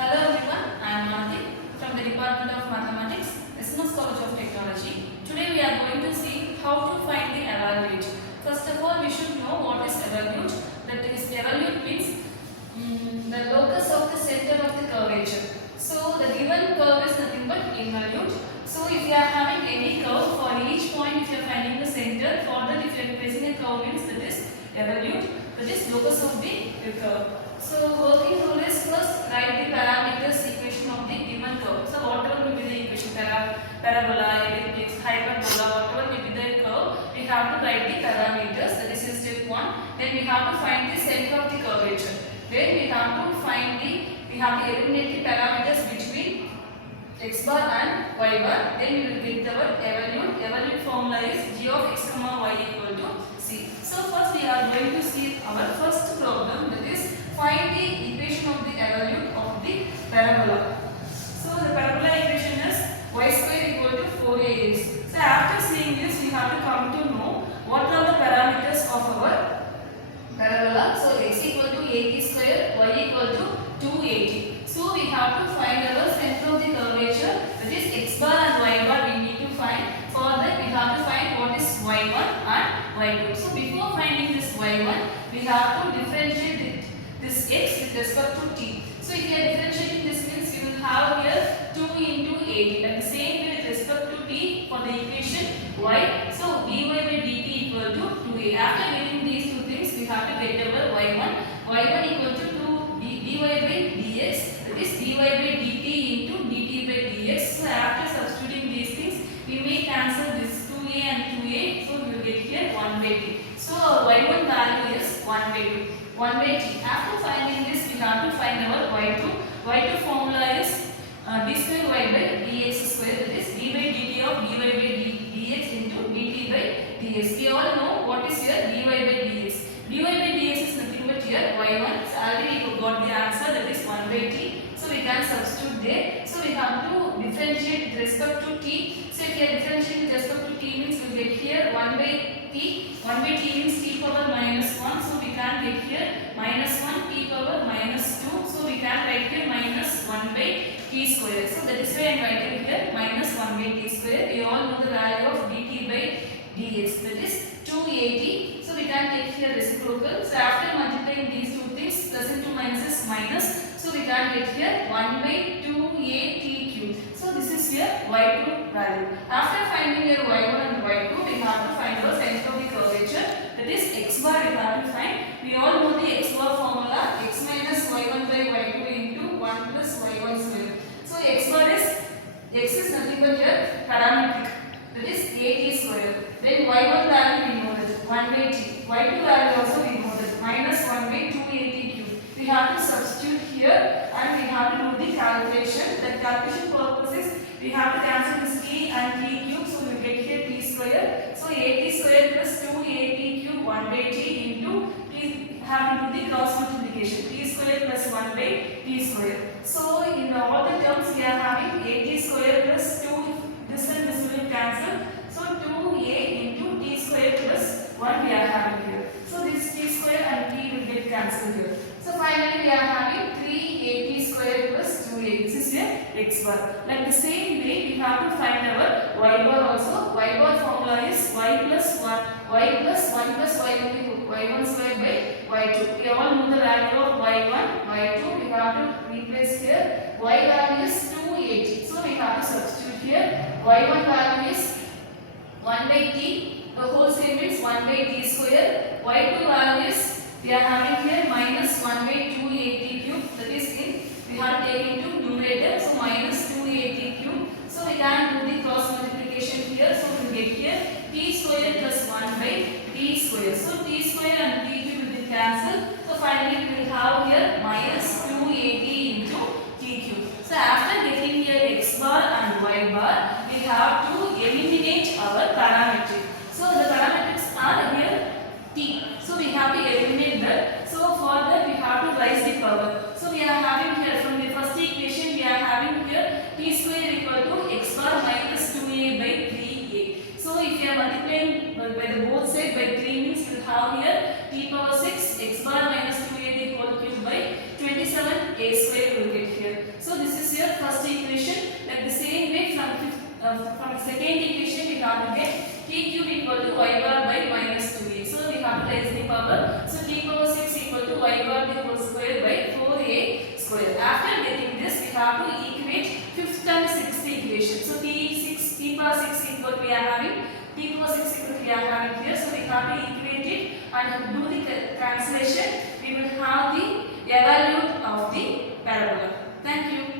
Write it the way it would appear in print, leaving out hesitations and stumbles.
Hello everyone, I am Manati from the Department of Mathematics, SMS College of Technology. Today we are going to see how to find the evaluate. First of all, we should know what is evaluate. That is, evaluate means the locus of the center of the curvature. So the given curve is nothing but evaluate. So if you are having any curve, for each point if you are finding the center, for that if you are placing a curve means that is evaluate, that is locus of the curve. So working rule is first write the parameters equation of the given curve. So whatever will be the equation, parabola, elliptic, hyperbola, whatever will be the curve, we have to write the parameters. That is step 1. Then we have to find the center of the curvature. Then we have to eliminate the parameters between x bar and y bar. Then we will get our evaluate. Evaluate formula is g of x comma y equal to c. So first we are going to see our first problem, that is find the equation of the evaluate of the parabola. So the parabola equation is y square equal to 4ax. So after seeing this, we have to come to know what are the parameters of our parabola. So x equal to at square, y equal to 2at. So we have to find our center of the curvature, that is x bar and y bar we need to find. For that we have to find what is y1 and y2. So before finding this y1, we have to differentiate this x with respect to t. So if you are differentiating this means we will have here 2 into 8. And the same way with respect to t for the equation y. So dy by dt equal to 2a. After getting these two things, we have to get our y1. y1 equal to 2 dy by dx. That is dy by dt into dt by dx. So after substituting these things, we may cancel this 2a and 2a. So we will get here 1 by t. So our y1 value is 1 by 2. 1 by t. After finding this, we have to find our y2. y2 formula is d square y by dx square, that is d by dt of dy by dx into dt by dx. We all know what is here dy by dx. dy by dx is nothing but here y1. So already we got the answer, that is 1 by t. So we can substitute there. So we have to differentiate with respect to t. So if we are differentiating with respect to t means we will get here 1 by t. 1 by t means t power minus 1. So we can get here minus 1 t power minus 2. So we can write here minus 1 by t square. So that is why I am writing here minus 1 by t square. We all know the value of dt by dx, that is 2at. So we can take here reciprocal. So after multiplying these two things, plus into minus is minus. So we can get here 1 by 2at cube. So this is your y2 value. After finding your y1 and y2, we have to find our center of the curvature, that is x bar we have to find. We all know the x bar formula, x minus y1 by y2 into 1 plus y1 square. So x bar is, x is nothing but your parametric, that is at square. Then y1 value we know that 1 by t. y2 value also we know that minus 1 by 2at cube. We have to substitute here and we have to do the calculation. The calculation purpose is we have to cancel this t and t cube. So we will get here t square. So at square plus 2at cube 1 by t into t, have to do the cross multiplication. T square plus 1 by t square. So in all the terms we are having at square plus 2. This and this will cancel. So 2a into t square plus 1 we are having here. So this t square and t will get cancelled here. So finally we are having 3at square plus 2a. This is your x bar. Like the same way we have to find our y bar also. Y bar formula is y plus 1. Y plus 1 plus y1 square by y2. We all know the value of y1, y2. We have to replace here. Y value is 2at. So we have to substitute here. Y1 value is 1 by t. The whole same is 1 by t square. Y2 value is, we are having here minus 1 by 2at cube, that is in, we have taken into numerator, so minus 2at cube. So we can do the cross multiplication here. So we will get here t square plus 1 by t square. So t square and t cube will be cancelled. So finally we will have here minus 2at into t cube. So after getting here x bar and y bar, we have to eliminate our parametric. So the parametrics are here t. So we have to eliminate that. So for that we have to raise the power. So we are having here from the first equation we are having here t square equal to x bar minus 2a by 3a. So if you are multiplying by the both side by 3 means we will have here t power 6 x bar minus 2a equal cube by 27 a square will get here. From the second equation we have to get t cube equal to y bar by minus 2a. So we have to raise the power. So t power 6 equal to y bar the whole square by 4a square. After getting this, we have to equate fifth and sixth equation. So t power 6 equal to we are having t power 6 equal to we are having here. So we have to equate it and do the translation. We will have the value of the parabola. Thank you.